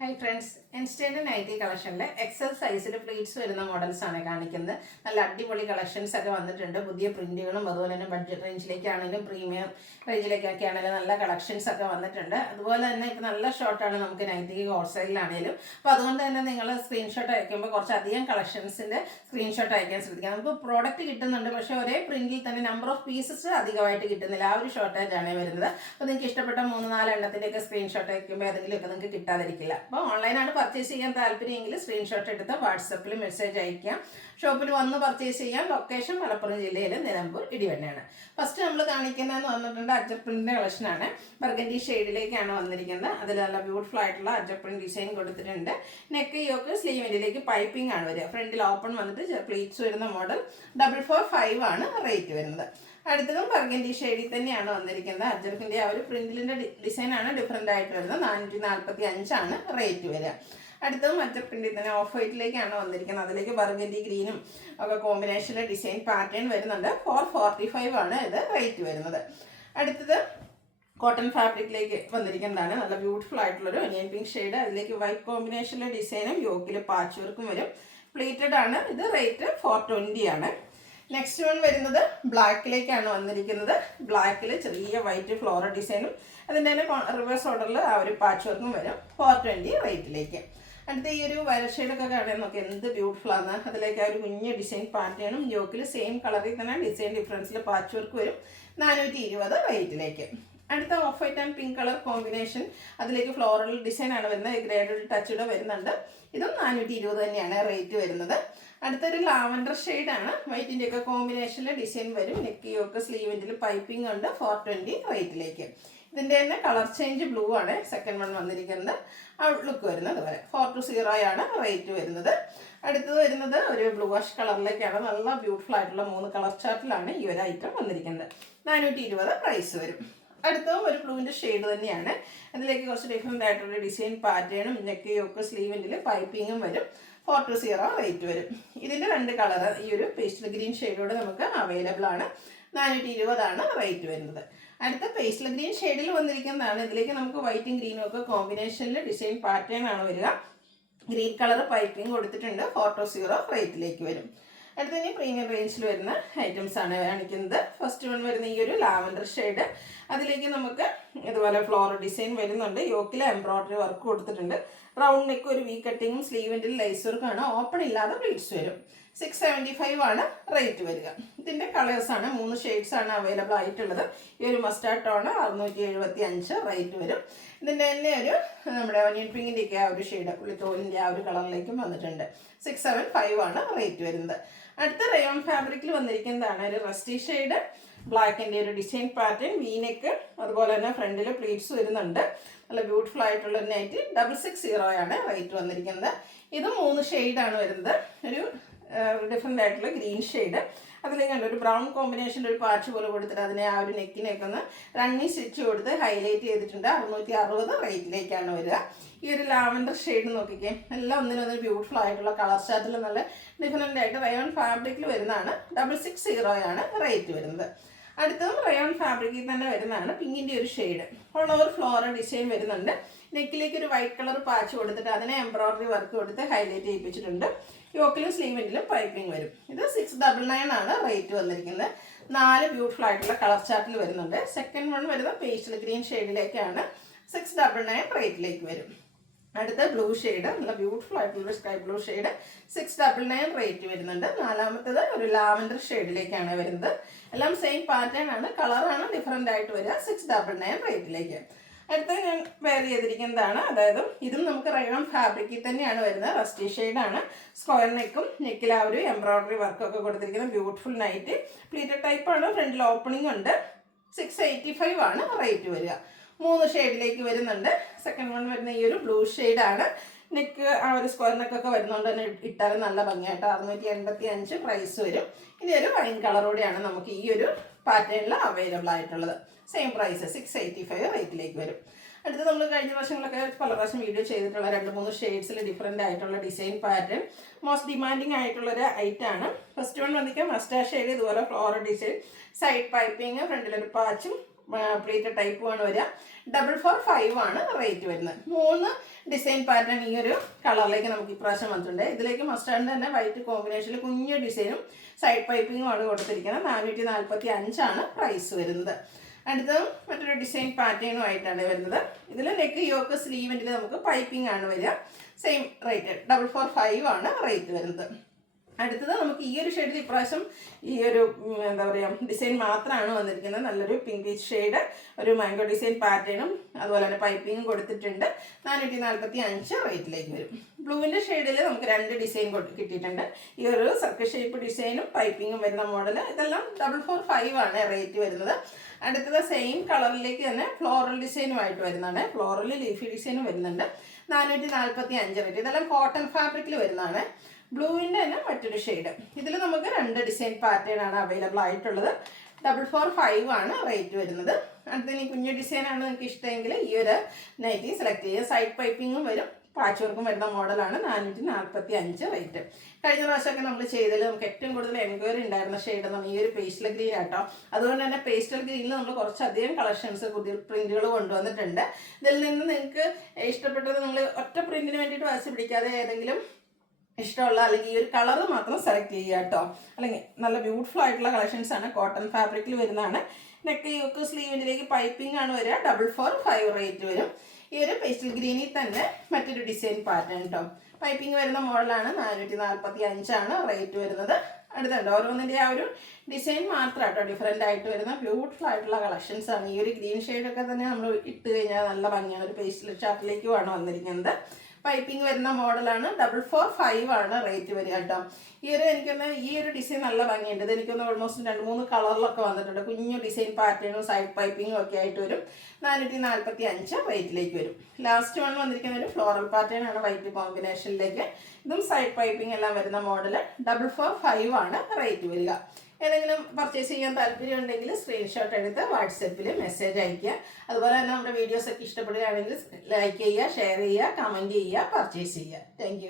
Hi friends, instant nighty കളക്ഷനിലെ XL സൈസിൽ pleats വരുന്ന മോഡൽസ് ആണ് കാണിക്കുന്നത്. നല്ല അടിപൊളി കളക്ഷൻസ് ഒക്കെ വന്നിട്ടുണ്ട്. പുതിയ പ്രിന്റുകളും അതുപോലെ തന്നെ ബഡ്ജറ്റ് റേഞ്ചിലേക്കാണെങ്കിലും പ്രീമിയം റേഞ്ചിലേക്കൊക്കെ ആണെങ്കിലും നല്ല കളക്ഷൻസ് ഒക്കെ വന്നിട്ടുണ്ട്. അതുപോലെ തന്നെ ഇപ്പം നല്ല ഷോർട്ടാണ് നമുക്ക് നൈറ്റി ഹോൾസെയിലാണെങ്കിലും. അപ്പോൾ അതുകൊണ്ട് തന്നെ നിങ്ങൾ സ്ക്രീൻഷോട്ട് അയക്കുമ്പോൾ കുറച്ചധികം കളക്ഷൻസിൻ്റെ സ്ക്രീൻഷോട്ട് അയക്കാൻ ശ്രദ്ധിക്കുക. നമുക്ക് പ്രോഡക്റ്റ് കിട്ടുന്നുണ്ട്, പക്ഷേ ഒരേ പ്രിന്റിൽ തന്നെ നമ്പർ ഓഫ് പീസസ് അധികമായിട്ട് കിട്ടുന്നില്ല. ആ ഒരു ഷോർട്ടേജ് ആണ് വരുന്നത്. അപ്പോൾ നിങ്ങൾക്ക് ഇഷ്ടപ്പെട്ട 3-4 എണ്ണത്തിൻ്റെയൊക്കെ സ്ക്രീൻഷോട്ട് അയക്കുമ്പോൾ ഏതെങ്കിലുമൊക്കെ നിങ്ങൾക്ക് കിട്ടാതിരിക്കില്ല. അപ്പോൾ ഓൺലൈനാണ് പർച്ചേസ് ചെയ്യാൻ താല്പര്യമെങ്കിൽ സ്ക്രീൻഷോട്ട് എടുത്ത് വാട്സപ്പിൽ മെസ്സേജ് അയക്കാം. ഷോപ്പിൽ വന്ന് പർച്ചേസ് ചെയ്യാം. ലൊക്കേഷൻ മലപ്പുറം ജില്ലയിലെ നിലമ്പൂർ ഇടിവണ്ണയാണ്. ഫസ്റ്റ് നമ്മൾ കാണിക്കുന്നതെന്ന് പറഞ്ഞിട്ടുണ്ട് അജർ പ്രിന്റിൻ്റെ കളക്ഷനാണ്. ബർഗൻഡി ഷെയ്ഡിലേക്കാണ് വന്നിരിക്കുന്നത്. അതിൽ നല്ല ബ്യൂട്ടിഫുൾ ആയിട്ടുള്ള അജർ പ്രിന്റ് ഡിസൈൻ കൊടുത്തിട്ടുണ്ട്. നെക്ക് യോക്ക് സ്ലീവിൻ്റെലേക്ക് പൈപ്പിംഗ് ആണ് വരിക. ഫ്രണ്ടിൽ ഓപ്പൺ വന്നിട്ട് പ്ലീറ്റ്സ് വരുന്ന മോഡൽ 445 ആണ് റേറ്റ് വരുന്നത്. അടുത്തതും ബർഗൻഡി ഷെയ്ഡിൽ തന്നെയാണ് വന്നിരിക്കുന്നത്. അജർക്കിൻ്റെ ആ ഒരു പ്രിന്റിലിൻ്റെ ഡിസൈനാണ് ഡിഫറെൻ്റ് ആയിട്ട് വരുന്നത്. 445 ആണ് റേറ്റ് വരിക. അടുത്തതും അജർ പ്രിന്റിൽ തന്നെ ഓഫ് വൈറ്റിലേക്കാണ് വന്നിരിക്കുന്നത്. അതിലേക്ക് ബർഗൻഡി ഗ്രീനും ഒക്കെ കോമ്പിനേഷനിലെ ഡിസൈൻ പാറ്റേൺ വരുന്നുണ്ട്. 445 ആണ് ഇത് റേറ്റ് വരുന്നത്. അടുത്തത് കോട്ടൺ ഫാബ്രിക്കിലേക്ക് വന്നിരിക്കുന്നതാണ്. നല്ല ബ്യൂട്ടിഫുൾ ആയിട്ടുള്ളൊരു ഒനിയൻ പിങ്ക് ഷെയ്ഡ്. അതിലേക്ക് വൈറ്റ് കോമ്പിനേഷനിലെ ഡിസൈനും യോക്കിൽ പാച്ച് വർക്കും വരും. പ്ലീറ്റഡ് ആണ്. ഇത് റേറ്റ് 420 ആണ്. നെക്സ്റ്റ് വൺ വരുന്നത് ബ്ലാക്കിലേക്കാണ് വന്നിരിക്കുന്നത്. ബ്ലാക്കിൽ ചെറിയ വൈറ്റ് ഫ്ലോറൽ ഡിസൈനും അതിൻ്റെ തന്നെ റിവേഴ്സ് ഓർഡറിൽ ആ ഒരു പാച്ച് വർക്കും വരും. 420 റേറ്റിലേക്ക്. അടുത്ത ഈ ഒരു വയലറ്റ് ഷെയ്ഡൊക്കെ കാണാൻ നോക്കി എന്ത് ബ്യൂട്ടിഫുൾ ആണ്. അതിലേക്ക് ആ ഒരു കുഞ്ഞ് ഡിസൈൻ പാറ്റേണും യോക്കിൽ സെയിം കളറിൽ തന്നെ ഡിസൈൻ ഡിഫറൻസിൽ പാച്ച് വർക്ക് വരും. 420 റേറ്റിലേക്ക്. അടുത്ത of white and pink colour combination. അതിലേക്ക് ഫ്ലോറൽ ഡിസൈൻ ആണ് വരുന്നത്. ഗ്രേഡഡ് ടച്ചൂടെ വരുന്നുണ്ട്. ഇതും 420 തന്നെയാണ് റേറ്റ് വരുന്നത്. അടുത്തൊരു ലാവൻഡർ ഷെയ്ഡാണ്. വൈറ്റിൻ്റെ ഒക്കെ കോമ്പിനേഷനിൽ ഡിസൈൻ വരും. നെക്ക് യോക്ക് സ്ലീവിൻ്റെ പൈപ്പിംഗ് ഉണ്ട്. 420 റേറ്റിലേക്ക്. ഇതിൻ്റെ തന്നെ കളർ ചേഞ്ച് ബ്ലൂ ആണ് സെക്കൻഡ് വൺ വന്നിരിക്കുന്നത്. ഔട്ട്ലുക്ക് വരുന്നത് അതുപോലെ 420 ആണ് റേറ്റ് വരുന്നത്. അടുത്തത് വരുന്നത് ഒരു ബ്ലൂ വാഷ് കളറിലേക്കാണ്. നല്ല ബ്യൂട്ടിഫുൾ ആയിട്ടുള്ള 3 കളർ ചാർട്ടിലാണ് ഈ ഒരു ഐറ്റം വന്നിരിക്കുന്നത്. 420 പ്രൈസ് വരും. അടുത്തതും ഒരു ബ്ലൂവിൻ്റെ ഷെയ്ഡ് തന്നെയാണ്. അതിലേക്ക് കുറച്ച് ഡിഫറെൻ്റ് ആയിട്ടുള്ള ഡിസൈൻ പാറ്റേണും നെക്ക് യോക്ക് സ്ലീവിൻ്റെ പൈപ്പിങ്ങും വരും. 420 റേറ്റ് വരും. ഇതിൻ്റെ 2 കളർ ഈ ഒരു പേസ്റ്റൽ ഗ്രീൻ ഷെയ്ഡോട് നമുക്ക് അവൈലബിൾ ആണ്. 420 ആണ് റേറ്റ് വരുന്നത്. അടുത്ത പേസ്റ്റൽ ഗ്രീൻ ഷെയ്ഡിൽ വന്നിരിക്കുന്നതാണ്. ഇതിലേക്ക് നമുക്ക് വൈറ്റും ഗ്രീനും ഒക്കെ കോമ്പിനേഷനിൽ ഡിസൈൻ പാറ്റേൺ ആണ് വരിക. ഗ്രീൻ കളർ പൈപ്പിംഗ് കൊടുത്തിട്ടുണ്ട്. 420 റേറ്റിലേക്ക് വരും. അടുത്ത ഇനി പ്രീമിയം റേഞ്ചിൽ വരുന്ന ഐറ്റംസ് ആണ് കാണിക്കുന്നത്. ഫസ്റ്റ് വൺ വരുന്ന ഈ ഒരു ലാവൻഡർ ഷെയ്ഡ്. അതിലേക്ക് നമുക്ക് ഇതുപോലെ ഫ്ലോറൽ ഡിസൈൻ വരുന്നുണ്ട്. യോക്കിൽ എംബ്രോയിഡറി വർക്ക് കൊടുത്തിട്ടുണ്ട്. റൗണ്ട് നെക്ക് ഒരു വി കട്ടിങ്ങും സ്ലീവിൻ്റെ ലൈസ് വർക്കാണ്. ഓപ്പൺ ഇല്ലാതെ പ്ലീറ്റ്സ് വരും. 675 ആണ് റേറ്റ് വരിക. ഇതിൻ്റെ കളേഴ്സാണ് 3 ഷെയ്ഡ്സ് ആണ് അവൈലബിൾ ആയിട്ടുള്ളത്. ഈ ഒരു മസ്റ്റാർഡ് ടോണ് 675 റേറ്റ് വരും. ഇതിൻ്റെ തന്നെ ഒരു നമ്മുടെ ഒനിയൻ പിങ്കിൻ്റെയൊക്കെ ആ ഒരു ഷെയ്ഡ് പുള്ളിത്തോലിൻ്റെ ആ ഒരു കളറിലേക്കും വന്നിട്ടുണ്ട്. 675 ആണ് റേറ്റ് വരുന്നത്. അടുത്ത റയോൺ ഫാബ്രിക്കിൽ വന്നിരിക്കുന്നതാണ് ഒരു റസ്റ്റി ഷെയ്ഡ്. ബ്ലാക്കിൻ്റെ ഒരു ഡിസൈൻ പാറ്റേൺ, വീനെക്ക്, അതുപോലെ തന്നെ ഫ്രണ്ടിൽ പ്ലീറ്റ്സ് വരുന്നുണ്ട്. നല്ല ബ്യൂട്ടിഫുൾ ആയിട്ടുള്ള നൈറ്റ്. 660 ആണ് റേറ്റ് വന്നിരിക്കുന്നത്. ഇത് 3 ഷെയ്ഡാണ് വരുന്നത്. ഒരു ഡിഫറെൻ്റ് ആയിട്ടുള്ള ഗ്രീൻ ഷെയ്ഡ്. അതിലേക്ക് കണ്ട ഒരു ബ്രൗൺ കോമ്പിനേഷൻ്റെ ഒരു പാച്ച് പോലെ കൊടുത്തിട്ട് അതിനെ ആ ഒരു നെക്കിനൊക്കെ ഒന്ന് റണ്ണിങ് സ്റ്റിച്ച് കൊടുത്ത് ഹൈലൈറ്റ് ചെയ്തിട്ടുണ്ട്. 660 റേറ്റിലേക്കാണ് വരിക. ഈ ഒരു ലാവൻഡർ ഷെയ്ഡ് നോക്കിക്കേ. എല്ലാം ഒന്നിനൊന്ന് ബ്യൂട്ടിഫുൾ ആയിട്ടുള്ള കളർ ചാർട്ടിൽ നല്ല ഡിഫറെൻ്റ് ആയിട്ട് റയോൺ ഫാബ്രിക്കിൽ വരുന്നതാണ്. 660 ആണ് റേറ്റ് വരുന്നത്. അടുത്തതും റയോൺ ഫാബ്രിക്കിൽ തന്നെ വരുന്നതാണ്. പിങ്കിൻ്റെ ഒരു shade. All over floral design വരുന്നുണ്ട്. നെക്കിലേക്ക് ഒരു വൈറ്റ് കളർ പാച്ച് കൊടുത്തിട്ട് അതിനെ എംബ്രോയിഡറി വർക്ക് കൊടുത്ത് ഹൈലൈറ്റ് ചെയ്യിപ്പിച്ചിട്ടുണ്ട്. യോക്കിലും സ്ലീവിൻ്റിലും പൈപ്പിംഗ് വരും. ഇത് 699 ആണ് റേറ്റ് വന്നിരിക്കുന്നത്. 4 ബ്യൂട്ടിഫുൾ ആയിട്ടുള്ള കളർ ചാർട്ടിൽ വരുന്നുണ്ട്. സെക്കൻഡ് വൺ വരുന്നത് പേസ്റ്റൽ ഗ്രീൻ ഷെയ്ഡിലേക്കാണ്. 699 റേറ്റിലേക്ക് വരും. അടുത്ത ബ്ലൂ ഷെയ്ഡ്, നല്ല ബ്യൂട്ടിഫുൾ ആയിട്ടുള്ള സ്കൈ ബ്ലൂ ഷെയ്ഡ്. 699 റേറ്റ് വരുന്നുണ്ട്. നാലാമത്തത് ഒരു ലാവൻഡർ ഷെയ്ഡിലേക്കാണ് വരുന്നത്. എല്ലാം സെയിം പാറ്റേൺ ആണ്. കളറാണ് ഡിഫറെൻ്റ് ആയിട്ട് വരിക. 699 റേറ്റിലേക്ക്. അടുത്ത ഞാൻ വെയർ ചെയ്തിരിക്കുന്നതാണ്. അതായത് ഇതും നമുക്ക് റയോൺ ഫാബ്രിക്കിൽ തന്നെയാണ് വരുന്നത്. റസ്റ്റി ഷെയ്ഡാണ്. സ്ക്വയർ നെക്കും നെക്കിൽ ആ ഒരു എംബ്രോയിഡറി വർക്കൊക്കെ കൊടുത്തിരിക്കുന്ന ബ്യൂട്ടിഫുൾ നൈറ്റ്. പ്ലീറ്റഡ് ടൈപ്പാണ്. ഫ്രണ്ടിൽ ഓപ്പണിംഗ് ഉണ്ട്. 685 ആണ് റേറ്റ് വരിക. 3 ഷെയ്ഡിലേക്ക് വരുന്നുണ്ട്. സെക്കൻഡ് വൺ വരുന്ന ഈ ഒരു ബ്ലൂ ഷെയ്ഡാണ്. നെക്ക് ആ ഒരു സ്ക്വയർ നെക്കൊക്കെ വരുന്നതുകൊണ്ട് തന്നെ ഇട്ടാലും നല്ല ഭംഗിയായിട്ട് 685 പ്രൈസ് വരും. ഇനി ഒരു വൈൻ കളറോടെയാണ് നമുക്ക് ഈ ഒരു പാറ്റേണിൽ അവൈലബിൾ ആയിട്ടുള്ളത്. സെയിം പ്രൈസ് 685 റേറ്റിലേക്ക് വരും. അടുത്ത് നമ്മൾ കഴിഞ്ഞ വർഷങ്ങളൊക്കെ പല പ്രാവശ്യം വീഡിയോ ചെയ്തിട്ടുള്ള 2-3 ഷെയ്ഡ്സിൽ ഡിഫറെൻ്റ് ആയിട്ടുള്ള ഡിസൈൻ പാറ്റേൺ മോസ്റ്റ് ഡിമാൻഡിങ് ആയിട്ടുള്ളൊരു ഐറ്റമാണ്. ഫസ്റ്റ് വൺ വന്നിട്ട് മസ്റ്റാർഡ് ഷെയ്ഡ്. ഇതുപോലെ ഫ്ലോറൽ ഡിസൈൻ, സൈഡ് പൈപ്പിങ്, ഫ്രണ്ടിലൊരു പാച്ചും പ്ലേറ്റ് ടൈപ്പുമാണ് വരിക. 445 ആണ് റേറ്റ് വരുന്നത്. 3 ഡിസൈൻ പാറ്റേൺ ഈ ഒരു കളറിലേക്ക് നമുക്ക് ഇപ്രാവശ്യം വന്നിട്ടുണ്ട്. ഇതിലേക്ക് മസ്റ്റാർഡിൻ്റെ തന്നെ വൈറ്റ് കോമ്പിനേഷനിൽ കുഞ്ഞു ഡിസൈനും സൈഡ് പൈപ്പിങ്ങും ആണ് കൊടുത്തിരിക്കുന്നത്. 445 ആണ് പ്രൈസ് വരുന്നത്. അടുത്തത് മറ്റൊരു ഡിസൈൻ പാറ്റേണുമായിട്ടാണ് വരുന്നത്. ഇതിൽ നെക്ക് യോക്ക് സ്ലീവിൻ്റെ നമുക്ക് പൈപ്പിംഗ് ആണ് വരിക. സെയിം റേറ്റ് 445 ആണ് റേറ്റ് വരുന്നത്. അടുത്തത് നമുക്ക് ഈ ഒരു ഷെയ്ഡിൽ ഇപ്രാവശ്യം ഈ ഒരു എന്താ പറയുക ഡിസൈൻ മാത്രമാണ് വന്നിരിക്കുന്നത്. നല്ലൊരു പിങ്കിഷ് ഷെയ്ഡ്, ഒരു മാംഗോ ഡിസൈൻ പാറ്റേണും അതുപോലെ തന്നെ പൈപ്പിങ്ങും കൊടുത്തിട്ടുണ്ട്. 445 റേറ്റിലേക്ക് വരും. ബ്ലൂവിൻ്റെ ഷെയ്ഡിൽ നമുക്ക് 2 ഡിസൈൻ കിട്ടിയിട്ടുണ്ട്. ഈ ഒരു സർക്കിൾ ഷേപ്പ് ഡിസൈനും പൈപ്പിങ്ങും വരുന്ന മോഡൽ. ഇതെല്ലാം 445 ആണ് റേറ്റ് വരുന്നത്. അടുത്തത് സെയിം കളറിലേക്ക് തന്നെ ഫ്ലോറൽ ഡിസൈനുമായിട്ട് വരുന്നതാണ്. ഫ്ലോറൽ ലീഫി ഡിസൈനും വരുന്നുണ്ട്. 445 റേറ്റ്. ഇതെല്ലാം കോട്ടൺ ഫാബ്രിക്കിൽ വരുന്നതാണ്. ബ്ലൂവിൻ്റെ തന്നെ മറ്റൊരു ഷെയ്ഡ്. ഇതിൽ നമുക്ക് 2 ഡിസൈൻ പാറ്റേൺ ആണ് അവൈലബിൾ ആയിട്ടുള്ളത്. 445 ആണ് റേറ്റ് വരുന്നത്. അടുത്തതിന് കുഞ്ഞു ഡിസൈനാണ് നിങ്ങൾക്ക് ഇഷ്ടമെങ്കിൽ ഈ ഒരു നൈറ്റി സെലക്ട് ചെയ്യുക. സൈഡ് പൈപ്പിങ്ങും വരും, പാച്ച് വർക്കും വരുന്ന മോഡലാണ്. 445 റേറ്റ്. കഴിഞ്ഞ പ്രാവശ്യമൊക്കെ നമ്മൾ ചെയ്തതിൽ നമുക്ക് ഏറ്റവും കൂടുതൽ എൻക്വയറി ഉണ്ടായിരുന്ന ഷെയ്ഡ് നമ്മൾ ഈ ഒരു പേസ്റ്റൽ ഗ്രീൻ ആട്ടോ. അതുകൊണ്ട് തന്നെ പേസ്റ്റൽ ഗ്രീനിൽ നമ്മൾ കുറച്ചധികം കളക്ഷൻസ് പുതിയ പ്രിന്റുകൾ കൊണ്ടുവന്നിട്ടുണ്ട്. ഇതിൽ നിന്ന് നിങ്ങൾക്ക് ഇഷ്ടപ്പെട്ടത് നിങ്ങൾ ഒറ്റ പ്രിന്റിന് വേണ്ടിയിട്ട് വാശി പിടിക്കാതെ ഏതെങ്കിലും ഇഷ്ടമുള്ള അല്ലെങ്കിൽ ഈ ഒരു കളർ മാത്രം സെലക്ട് ചെയ്യുക കേട്ടോ. അല്ലെങ്കിൽ നല്ല ബ്യൂട്ടിഫുൾ ആയിട്ടുള്ള കളക്ഷൻസ് ആണ്. കോട്ടൺ ഫാബ്രിക്കിൽ വരുന്നതാണ്. നെക്ക് യോക്ക് സ്ലീവിലേക്ക് പൈപ്പിംഗ് ആണ് വരിക. 445 റേറ്റ് വരും. ഈ ഒരു പേസ്റ്റൽ ഗ്രീനിൽ തന്നെ മറ്റൊരു ഡിസൈൻ പാറ്റേൺ കേട്ടോ. പൈപ്പിംഗ് വരുന്ന മോഡലാണ്. 445 ആണ് റേറ്റ് വരുന്നത്. അടുത്തുണ്ട് ഓരോന്നിൻ്റെ ആ ഒരു ഡിസൈൻ മാത്രം കേട്ടോ ഡിഫറെൻ്റ് ആയിട്ട് വരുന്ന ബ്യൂട്ടിഫുൾ ആയിട്ടുള്ള കളക്ഷൻസ് ആണ്. ഈ ഒരു ഗ്രീൻ ഷെയ്ഡൊക്കെ തന്നെ നമ്മൾ ഇട്ട് കഴിഞ്ഞാൽ നല്ല ഭംഗിയാണ്. ഒരു പേസ്റ്റൽ ഷാർട്ടിലേക്കുമാണ് വന്നിരിക്കുന്നത്. പൈപ്പിംഗ് വരുന്ന മോഡലാണ്. 445 ആണ് റേറ്റ് വരിക കേട്ടോ. ഈ ഒരു എനിക്കൊന്ന് ഈ ഒരു ഡിസൈൻ നല്ല ഭംഗിയുണ്ട്. ഇത് എനിക്കൊന്ന് ഓൾമോസ്റ്റ് 2-3 കളറിലൊക്കെ വന്നിട്ടുണ്ട്. കുഞ്ഞു ഡിസൈൻ പാറ്റേണും സൈഡ് പൈപ്പിങ്ങും ഒക്കെ ആയിട്ട് വരും. 445 റേറ്റിലേക്ക് വരും. ലാസ്റ്റ് വൺ വന്നിരിക്കുന്ന ഒരു ഫ്ലോറൽ പാറ്റേൺ ആണ് വൈറ്റ് കോമ്പിനേഷനിലേക്ക്. ഇതും സൈഡ് പൈപ്പിംഗ് എല്ലാം വരുന്ന മോഡൽ. 445 ആണ് റേറ്റ് വരിക. ഏതെങ്കിലും പർച്ചേസ് ചെയ്യാൻ താല്പര്യം ഉണ്ടെങ്കിൽ സ്ക്രീൻഷോട്ട് എടുത്ത് വാട്സപ്പിൽ മെസ്സേജ് അയയ്ക്കുക. അതുപോലെ തന്നെ നമ്മുടെ വീഡിയോസൊക്കെ ഇഷ്ടപ്പെടുകയാണെങ്കിൽ ലൈക്ക് ചെയ്യുക, ഷെയർ ചെയ്യുക, കമൻറ്റ് ചെയ്യുക, പർച്ചേസ് ചെയ്യുക. താങ്ക്